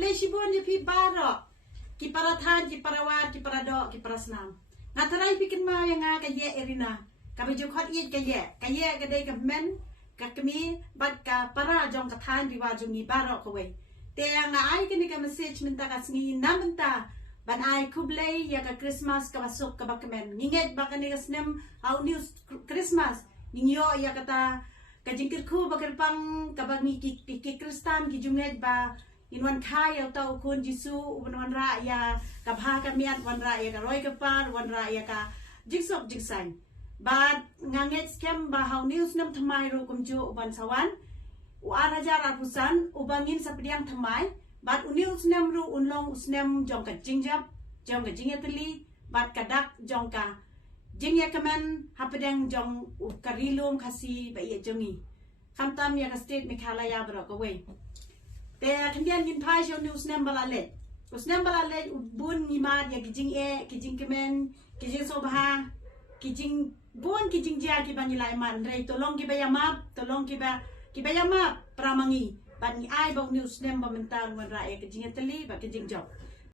khublei shibun je pi barok ki parathan ki parawat ki paradok ki parasnam ngatarai pikin mau yang nga ka ye Arena ka baju khot it ka ye ka dei ka men ka kami bat ka para jong ka than bi wa jong ni barok ko we te ang na ai kini ka message minta ka sngi na minta ban ai khublei ya ka Christmas ka basuk ka bakmen nginget bakani ka snem au news Christmas ningyo ya kata ka jingkir khu bakar pang ka bagi ki Kristan ki junget ba in wan khai au tau kun Jisu wan ra ya ka bha ka miat wan ra ya ka roi ka par wan ra ya ka jiksok jiksan ba nganget skem ba hau news nam thymmai ro kum ju ban sawan u arajar apusan u bangin sapdiang thymmai bat uniu snem ru unlong snem jong ka jingjap jong ka jingetli bat kadak jong ka jingya kaman hapadang jong u karilum khasi ba ye jongi khamtam ya ka state Meghalaya bro ko we te kandian gin phai jo news nem balale usnem balale bun ni ma ya kijing kijing kemen kijing sobha kijing bun kijing ja ki bani lai man rei tolong ki bayamap tolong ki bayamap pramangi ban ni ai bau news nem ba mental wan ra kijing teli ba kijing job